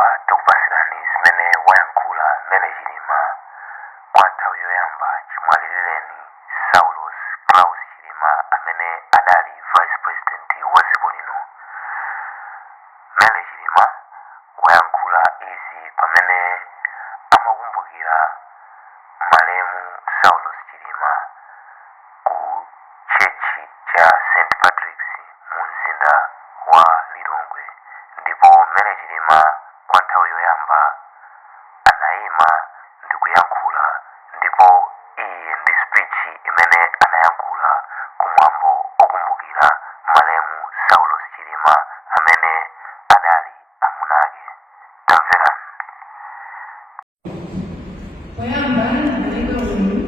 apa tukupasirani zimene wayankhula mmene chilima kwa nthawi yoyamba chimwalireni Saulos Klaus Chilima amene adali vice president wa dziko lino. Mmene Chilima wayankhula izi pamene amakumbukira malemu Saulos Chilima ku chechi cha St. Patrick's mu mzinda wa Lilongwe, ndipo mmene Chilima kwa nthawi yoyamba anayima ndi kuyankhula, ndipo iyi ndi speech imene anayankhula kumwambo okumbukira malemu Saulos Chilima amene adali amuna ake. Tamverani. Poyamba ndileka uyu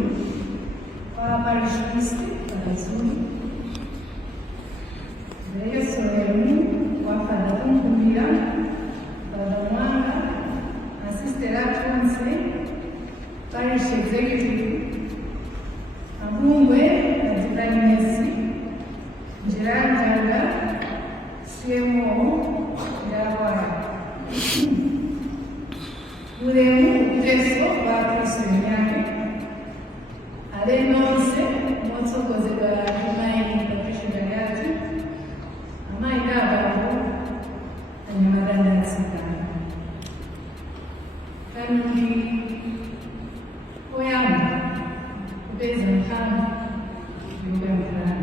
kwa parish priest Kazuni. Yesu elimu kwa Father Kumbumbira, Father Mwanga, Assistant Atonse, Parish Executive, Abungwe, Prime Minister, Gerard Janga, CMO, Jawara. Ulemu uteso wa Kristo alenonse motsokozedwa amayi professional yati amayi n'abantu anyamadana yasigana kandi oyamba kupeza mfano yumba mfano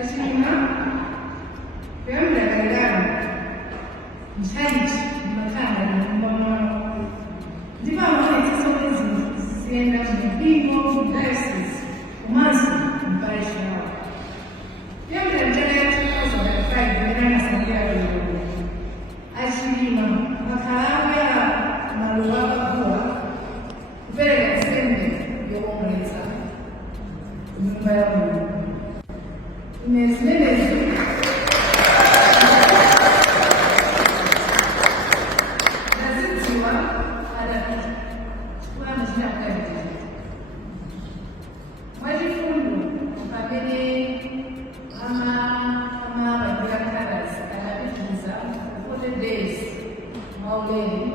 ashima byamulagalagala mshayiti makanga nakumbama ndipo amaonetesa kuti ziziyenda mvipimo diocese komanso mparish yawo kuyambira mchaka ya 2005 imene anasankhira lero achilima makhalabwe a maluwa akaguwa kupereka nsembe yokomboletsa nyumba ya Mulungu. Ine zimenezi ndazidziwa adapita chifukwa ndinakukayitira mwachifundo pamene amabadira kalasi adapitiriza 40 days mauleni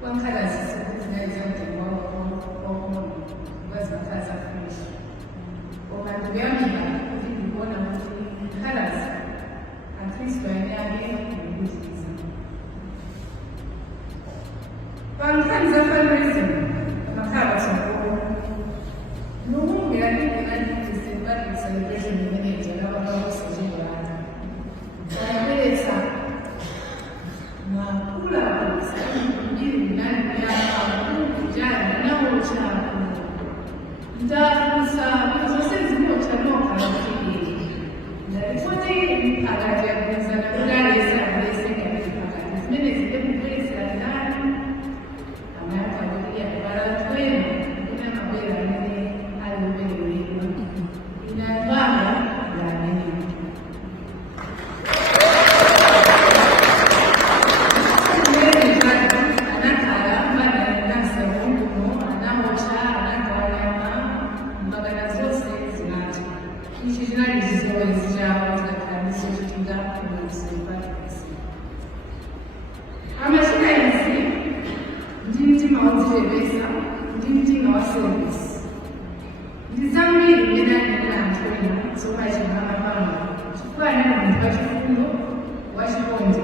kwankalasi sikutinaiza mtengo wakumono wazimakaza kuishi ukatuyamika kuti ndikuona kuti kalasi akristo anyage kukutiriza pankhani za fundraising makhala sokolo nukumbira ndikunaiti symbolic celebration imene jakavakausachibwana ayaperetsa makula ndiri nani kujana nawochako ndakusa zvose dzinochanoka kuti ndaripoti pakati yakuenzana kudaresa kureseka pakati zimene dzide kupedzera ndani amakaburia varatwena ina mabwera amene ali ubereweka inavanga yanene ndimaudzivevesa ndimtima waservice ndizambiri ngenanena antwena sopachimamapano chifukwana muntu wachifundo wachikonde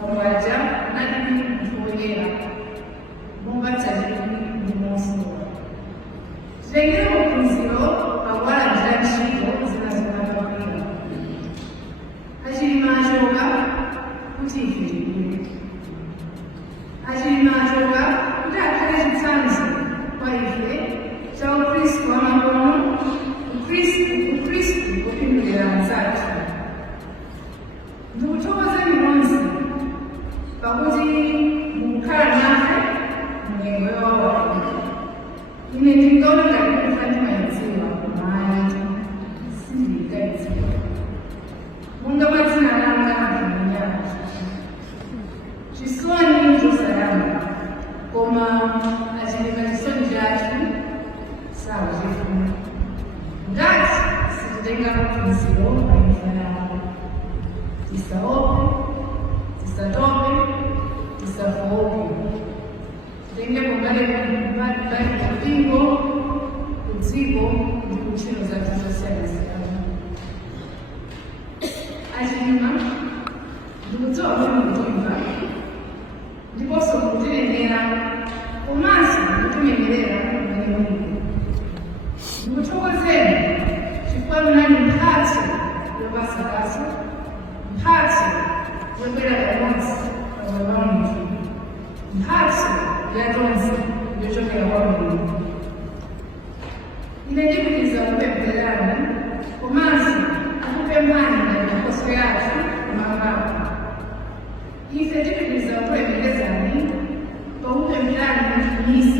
pamwaja nadini mtuonyera mombatsachiri ndimosowa titengere maphunziro pakuwala njira ntchito zinazonakawira achilima achoka kuti ife tikule achilima achoka kuti akhale chitsanzo kwa ife cha ukristu wamakono ukristu kupindulira anzathu ndikuthokozani nonse pakuti mukukhala nafe mnyengo wawo ine ndingaona ngati kufani mayidziwa mayi sindiyikayidziwa munga madzina langa akamanyana chisoni chosayamba koma achilima chisoni chacho sawachifuna ngati sititenga maphunziro paimfanako tisaope tisatope tisafowope titenge pambali kupingo kudziko ndi kuntchito zathu zosiyanasiyana achilima ndikudziwa kuti mukutimva ndiponso mukutinenera komanso mukutimenyerera mmene muli ndikuthokozeni chifukwa munali mphatso yopasakaso mphatso yobwera pamodzi pamoyo wa munthu mphatso yatonse yochokera kwa Mulungu. Ine ndipitiriza kupemphererani komanso akupemphani ngati nkhoso yathu kumwamba. Ife tipitiriza kukulemekezani pakupempherani misa